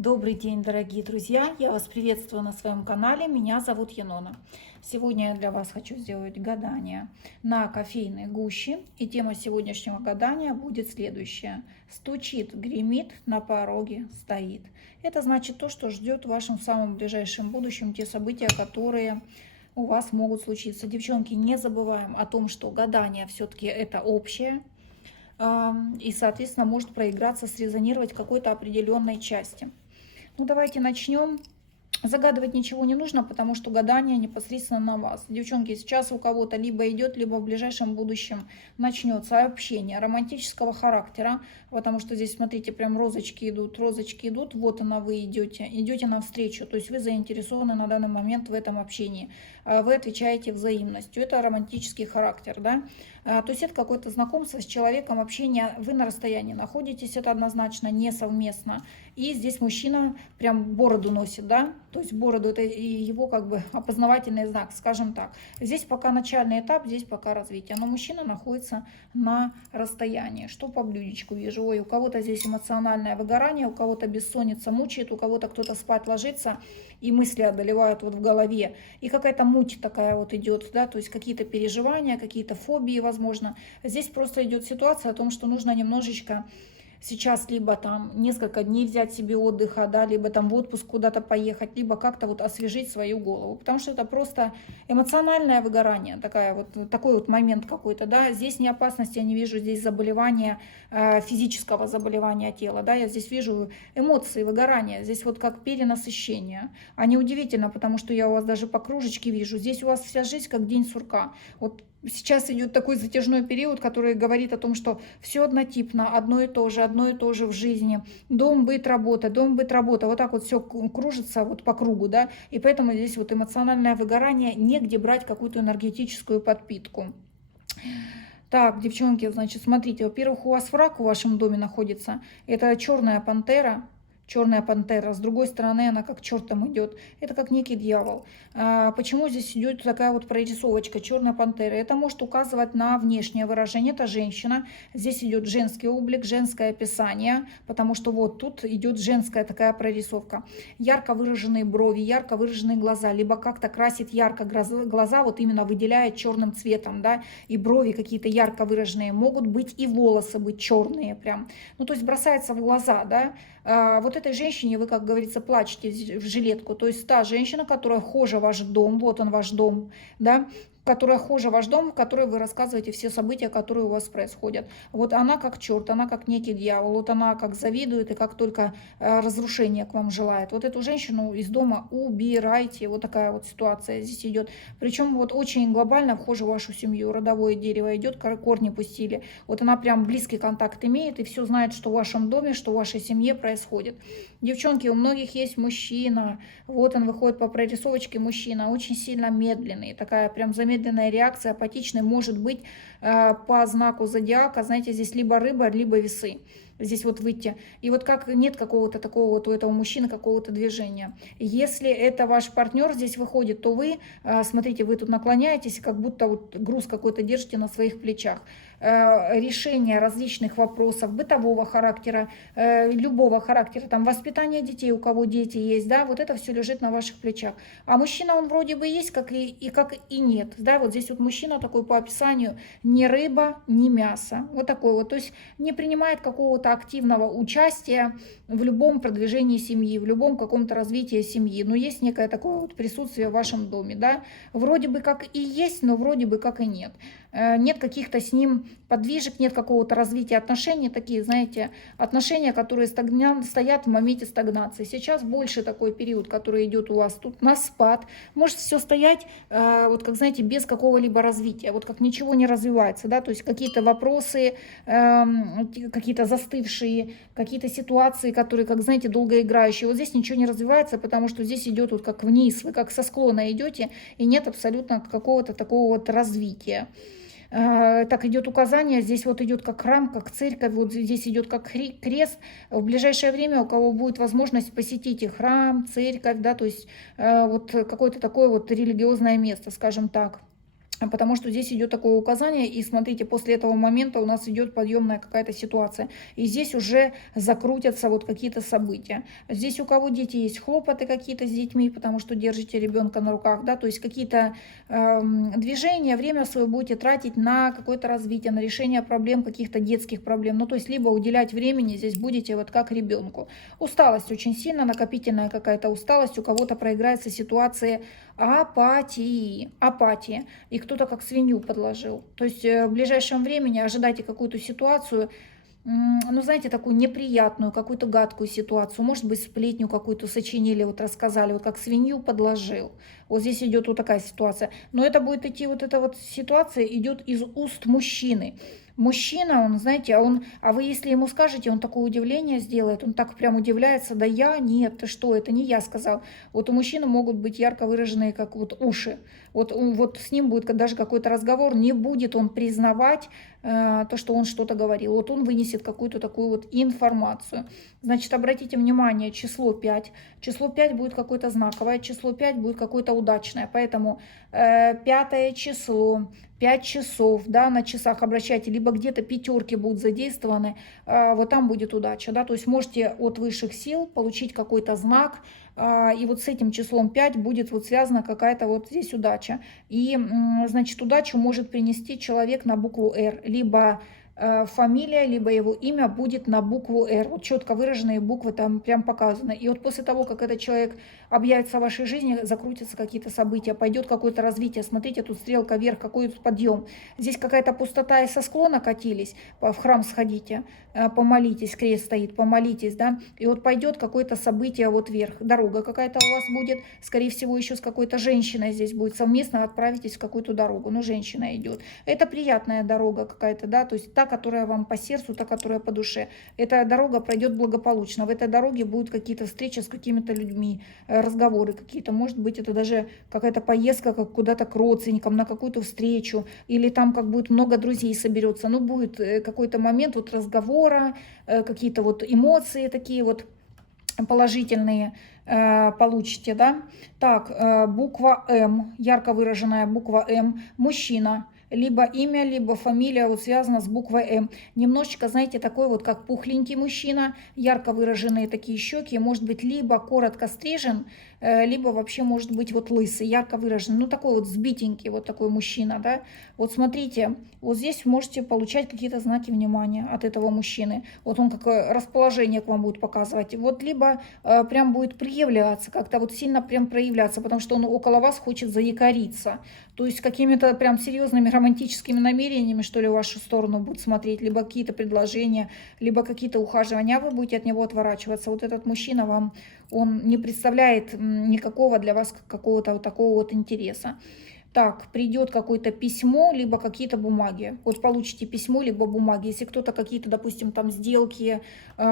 Добрый день, дорогие друзья! Я вас приветствую на своем канале. Меня зовут Янона. Сегодня я для вас хочу сделать гадание на кофейной гуще. И тема сегодняшнего гадания будет следующая. Стучит, гремит, на пороге стоит. Это значит то, что ждет в вашем самом ближайшем будущем те события, которые у вас могут случиться. Девчонки, не забываем о том, что гадание все-таки это общее. И, соответственно, может проиграться, срезонировать в какой-то определенной части. Ну, давайте начнем. Загадывать ничего не нужно, потому что гадание непосредственно на вас. Девчонки, сейчас у кого-то либо идет, либо в ближайшем будущем начнется общение романтического характера, потому что здесь, смотрите, прям розочки идут, вот она, вы идете навстречу, то есть вы заинтересованы на данный момент в этом общении, вы отвечаете взаимностью, это романтический характер, да, то есть это какое-то знакомство с человеком, общение, вы на расстоянии находитесь, это однозначно не совместно, и здесь мужчина прям бороду носит, да, то есть бороду это его как бы опознавательный знак, скажем так. Здесь пока начальный этап, здесь пока развитие, но мужчина находится на расстоянии. Что по блюдечку вижу? Ой, у кого-то здесь эмоциональное выгорание, у кого-то бессонница мучает, у кого-то кто-то спать ложится и мысли одолевают вот в голове, и какая-то муть такая вот идет, да, то есть какие-то переживания, какие-то фобии, возможно. Здесь просто идет ситуация о том, что нужно немножечко сейчас либо там несколько дней взять себе отдыха, да, либо там в отпуск куда-то поехать, либо как-то вот освежить свою голову, потому что это просто эмоциональное выгорание, такой вот момент какой-то, да, здесь не опасности, я не вижу здесь заболевания, физического заболевания тела, да, я здесь вижу эмоции, выгорания, здесь вот как перенасыщение, а неудивительно, потому что я у вас даже по кружечке вижу, здесь у вас вся жизнь как день сурка, вот. Сейчас идет такой затяжной период, который говорит о том, что все однотипно, одно и то же в жизни. Дом, быт, работа, дом, быт, работа. Вот так вот все кружится вот по кругу, да. И поэтому здесь вот эмоциональное выгорание, негде брать какую-то энергетическую подпитку. Так, девчонки, значит, смотрите, во-первых, у вас враг в вашем доме находится. Это черная пантера. Черная пантера, с другой стороны она как чертом идет, это как некий дьявол. Почему здесь идет такая вот прорисовочка черная пантера? Это может указывать на внешнее выражение, это женщина, здесь идет женский облик, женское описание, потому что вот тут идет женская такая прорисовка. Ярко выраженные брови, ярко выраженные глаза, либо как-то красит ярко глаза, вот именно выделяет черным цветом, да, и брови какие-то ярко выраженные, могут быть и волосы быть черные прям, ну то есть бросается в глаза, да. Вот этой женщине вы, как говорится, плачете в жилетку. То есть та женщина, которая хожа ваш дом, вот он ваш дом, да, которая хожа ваш дом, в которой вы рассказываете все события, которые у вас происходят. Вот она как черт, она как некий дьявол, вот она как завидует и как только разрушение к вам желает. Вот эту женщину из дома убирайте, вот такая вот ситуация здесь идет. Причем вот очень глобально вхожа в вашу семью, родовое дерево идет, корни пустили. Вот она прям близкий контакт имеет и все знает, что в вашем доме, что в вашей семье происходит. Девчонки, у многих есть мужчина, вот он выходит по прорисовочке, мужчина, очень сильно медленный, такая прям замедленная реакция, апатичный, может быть по знаку зодиака, знаете, здесь либо рыба, либо весы. Здесь вот выйти. И вот как нет какого-то такого вот у этого мужчины какого-то движения. Если это ваш партнер здесь выходит, то вы, смотрите, вы тут наклоняетесь, как будто вот груз какой-то держите на своих плечах. Решение различных вопросов бытового характера, любого характера, там воспитание детей, у кого дети есть, да, вот это все лежит на ваших плечах. А мужчина, он вроде бы есть, как и нет, да, вот здесь вот мужчина такой по описанию ни рыба, ни мясо, вот такой вот, то есть не принимает какого-то активного участия в любом продвижении семьи, в любом каком-то развитии семьи, но есть некое такое вот присутствие в вашем доме, да, вроде бы как и есть, но вроде бы как и нет. Нет каких-то с ним подвижек, нет какого-то развития отношений, такие, знаете, отношения, которые стоят в моменте стагнации. Сейчас больше такой период, который идет у вас тут на спад, может все стоять, вот как, знаете, без какого-либо развития, вот как ничего не развивается, да, то есть какие-то вопросы, какие-то застывшие, какие-то ситуации, которые, как, знаете, долгоиграющие, вот здесь ничего не развивается, потому что здесь идет вот как вниз, вы как со склона идете, и нет абсолютно какого-то такого вот развития. Так идет указание, здесь вот идет как храм, как церковь, вот здесь идет как крест. В ближайшее время у кого будет возможность посетить и храм, церковь, да, то есть вот какое-то такое вот религиозное место, скажем так. Потому что здесь идет такое указание, и смотрите, после этого момента у нас идет подъемная какая-то ситуация. И здесь уже закрутятся вот какие-то события. Здесь у кого дети есть, хлопоты какие-то с детьми, потому что держите ребенка на руках, да, то есть какие-то движения, время свое будете тратить на какое-то развитие, на решение проблем, каких-то детских проблем. Ну, то есть либо уделять времени здесь будете вот как ребенку. Усталость очень сильно, накопительная какая-то усталость, у кого-то проиграется ситуация апатии. И кто-то как свинью подложил. То есть в ближайшем времени ожидайте какую-то ситуацию, ну, знаете, такую неприятную, какую-то гадкую ситуацию, может быть, сплетню какую-то сочинили, вот рассказали, вот как свинью подложил. Вот здесь идет вот такая ситуация. Но это будет идти, вот эта вот ситуация идет из уст мужчины. Мужчина, он, знаете, а вы если ему скажете, он такое удивление сделает, он так прям удивляется, да я, нет, ты что, это не я сказал. Вот у мужчины могут быть ярко выраженные, как вот уши. Вот с ним будет даже какой-то разговор, не будет он признавать то, что он что-то говорил. Вот он вынесет какую-то такую вот информацию. Значит, обратите внимание, число 5. Число 5 будет какое-то знаковое, число 5 будет какое-то удачное. Поэтому 5 число, 5 часов, да, на часах обращайте, либо где-то пятерки будут задействованы, вот там будет удача, да, то есть можете от высших сил получить какой-то знак, и вот с этим числом 5 будет вот связана какая-то вот здесь удача. И, значит, удачу может принести человек на букву «Р», либо фамилия, либо его имя будет на букву «Р». Вот четко выраженные буквы там прям показаны. И вот после того, как этот человек объявится в вашей жизни, закрутятся какие-то события, пойдет какое-то развитие. Смотрите, тут стрелка вверх, какой-то подъем. Здесь какая-то пустота и со склона катились, в храм сходите, помолитесь, крест стоит, помолитесь, да. И вот пойдет какое-то событие вот вверх. Дорога какая-то у вас будет, скорее всего, еще с какой-то женщиной здесь будет. Совместно отправитесь в какую-то дорогу. Ну, женщина идет. Это приятная дорога какая-то, да, то есть та, которая вам по сердцу, та, которая по душе. Эта дорога пройдет благополучно. В этой дороге будут какие-то встречи с какими-то людьми, разговоры какие-то. Может быть, это даже какая-то поездка как куда-то к родственникам, на какую-то встречу. Или там как будет много друзей соберется. Ну, будет какой-то момент вот разговора, какие-то вот эмоции такие вот положительные получите, да. Так, буква М, ярко выраженная буква М, мужчина. Либо имя, либо фамилия вот связана с буквой М. Немножечко, знаете, такой вот как пухленький мужчина, ярко выраженные такие щеки, может быть, либо коротко стрижен, либо вообще может быть вот лысый, ярко выраженный, ну такой вот сбитенький вот такой мужчина, да. Вот смотрите, вот здесь можете получать какие-то знаки внимания от этого мужчины. Вот он какое расположение к вам будет показывать. Вот либо прям будет проявляться, как-то вот сильно прям проявляться, потому что он около вас хочет заякориться. То есть какими-то прям серьезными романтическими намерениями, что ли, в вашу сторону будет смотреть, либо какие-то предложения, либо какие-то ухаживания, а вы будете от него отворачиваться. Вот этот мужчина вам, он не представляет никакого для вас какого-то вот такого вот интереса. Так, придет какое-то письмо, либо какие-то бумаги. Вот получите письмо, либо бумаги. Если кто-то какие-то, допустим, там сделки,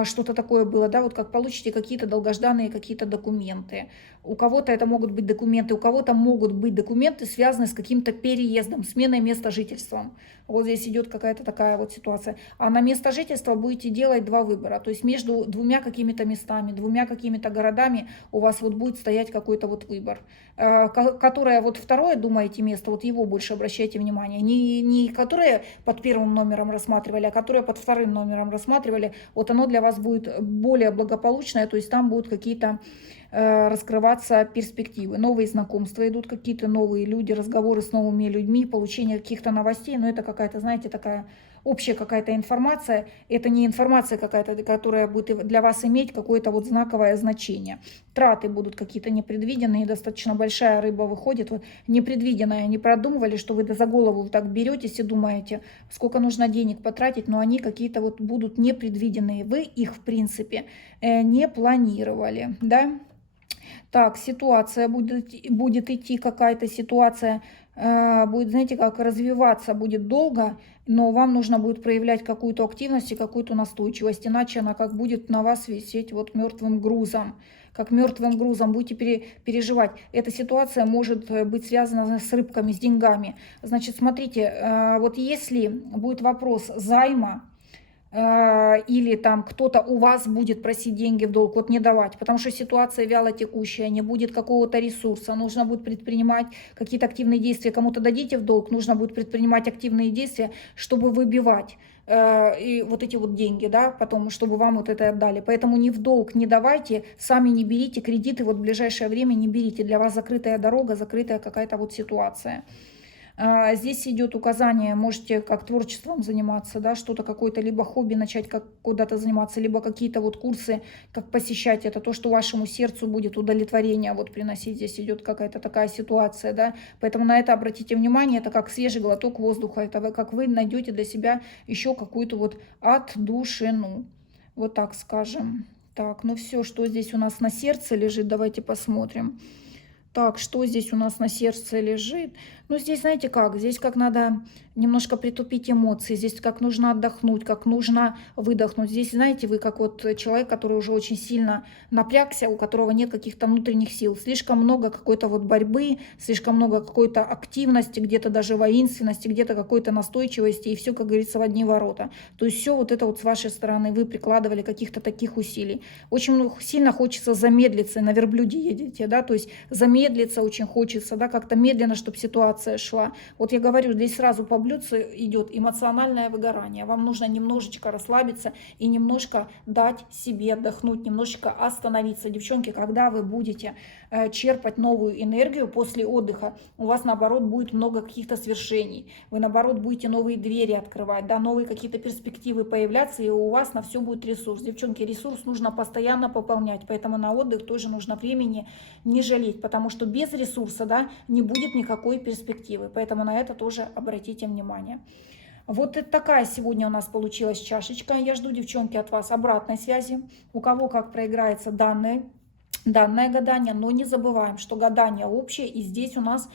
что-то такое было, да, вот как получите какие-то долгожданные какие-то документы. У кого-то это могут быть документы, у кого-то могут быть документы, связанные с каким-то переездом, сменой места жительства. Вот здесь идет какая-то такая вот ситуация. А на место жительства будете делать два выбора. То есть между двумя какими-то местами, двумя какими-то городами у вас вот будет стоять какой-то вот выбор. Которое вот второе, думаете, место, вот его больше обращайте внимание. Не которое под первым номером рассматривали, а которое под вторым номером рассматривали. Вот оно для вас будет более благополучное, то есть там будут какие-то раскрываться перспективы. Новые знакомства идут, какие-то новые люди, разговоры с новыми людьми, получение каких-то новостей. Но это какая-то, знаете, такая общая какая-то информация. Это не информация какая-то, которая будет для вас иметь какое-то вот знаковое значение. Траты будут какие-то непредвиденные, достаточно большая рыба выходит. Вот непредвиденная, не продумывали, что вы за голову так беретесь и думаете, сколько нужно денег потратить, но они какие-то вот будут непредвиденные. Вы их, в принципе, не планировали, да? Так, ситуация будет идти, какая-то ситуация будет, знаете, как развиваться будет долго, но вам нужно будет проявлять какую-то активность и какую-то настойчивость, иначе она как будет на вас висеть вот мертвым грузом. Как мертвым грузом будете переживать. Эта ситуация может быть связана с рыбками, с деньгами. Значит, смотрите, вот если будет вопрос займа, или там кто-то у вас будет просить деньги в долг, вот не давать, потому что ситуация вяло текущая, не будет какого-то ресурса, нужно будет предпринимать какие-то активные действия, кому-то дадите в долг, нужно будет предпринимать активные действия, чтобы выбивать и вот эти вот деньги, да, потом, чтобы вам вот это отдали. Поэтому ни в долг не давайте, сами не берите кредиты, вот в ближайшее время не берите, для вас закрытая дорога, закрытая какая-то вот ситуация. Здесь идет указание, можете как творчеством заниматься, да, что-то какое-то, либо хобби начать как куда-то заниматься, либо какие-то вот курсы, как посещать. Это то, что вашему сердцу будет удовлетворение вот приносить. Здесь идет какая-то такая ситуация, да. Поэтому на это обратите внимание, это как свежий глоток воздуха, это как вы найдете для себя еще какую-то вот отдушину. Вот так скажем. Так, ну все, что здесь у нас на сердце лежит, давайте посмотрим. Так, что здесь у нас на сердце лежит? Ну, здесь, знаете как, здесь как надо немножко притупить эмоции, здесь как нужно отдохнуть, как нужно выдохнуть. Здесь, знаете, вы как вот человек, который уже очень сильно напрягся, у которого нет каких-то внутренних сил. Слишком много какой-то вот борьбы, слишком много какой-то активности, где-то даже воинственности, где-то какой-то настойчивости, и все, как говорится, в одни ворота. То есть все вот это вот с вашей стороны, вы прикладывали каких-то таких усилий. Очень сильно хочется замедлиться, на верблюде едете, да, то есть замедлиться очень хочется, да, как-то медленно, чтобы ситуация шла. Вот я говорю, здесь сразу по блюдцу идет эмоциональное выгорание. Вам нужно немножечко расслабиться и немножко дать себе отдохнуть, немножечко остановиться. Девчонки, когда вы будете черпать новую энергию после отдыха, у вас наоборот будет много каких-то свершений. Вы наоборот будете новые двери открывать, да, новые какие-то перспективы появляться, и у вас на все будет ресурс. Девчонки, ресурс нужно постоянно пополнять, поэтому на отдых тоже нужно времени не жалеть, потому что без ресурса, да, не будет никакой перспективы. Поэтому на это тоже обратите внимание. Вот такая сегодня у нас получилась чашечка. Я жду, девчонки, от вас обратной связи. У кого как проиграется данное гадание, но не забываем, что гадание общее, и здесь у нас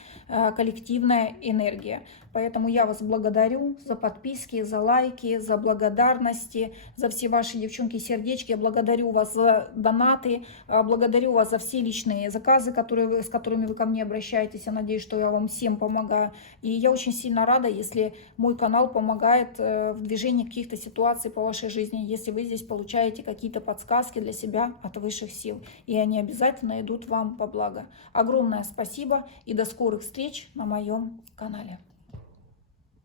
коллективная энергия. Поэтому я вас благодарю за подписки, за лайки, за благодарности, за все ваши, девчонки, сердечки. Я благодарю вас за донаты, благодарю вас за все личные заказы, с которыми вы ко мне обращаетесь. Я надеюсь, что я вам всем помогаю. И я очень сильно рада, если мой канал помогает в движении каких-то ситуаций по вашей жизни, если вы здесь получаете какие-то подсказки для себя от высших сил. И они обязательно идут вам по благо. Огромное спасибо и до скорых встреч на моем канале.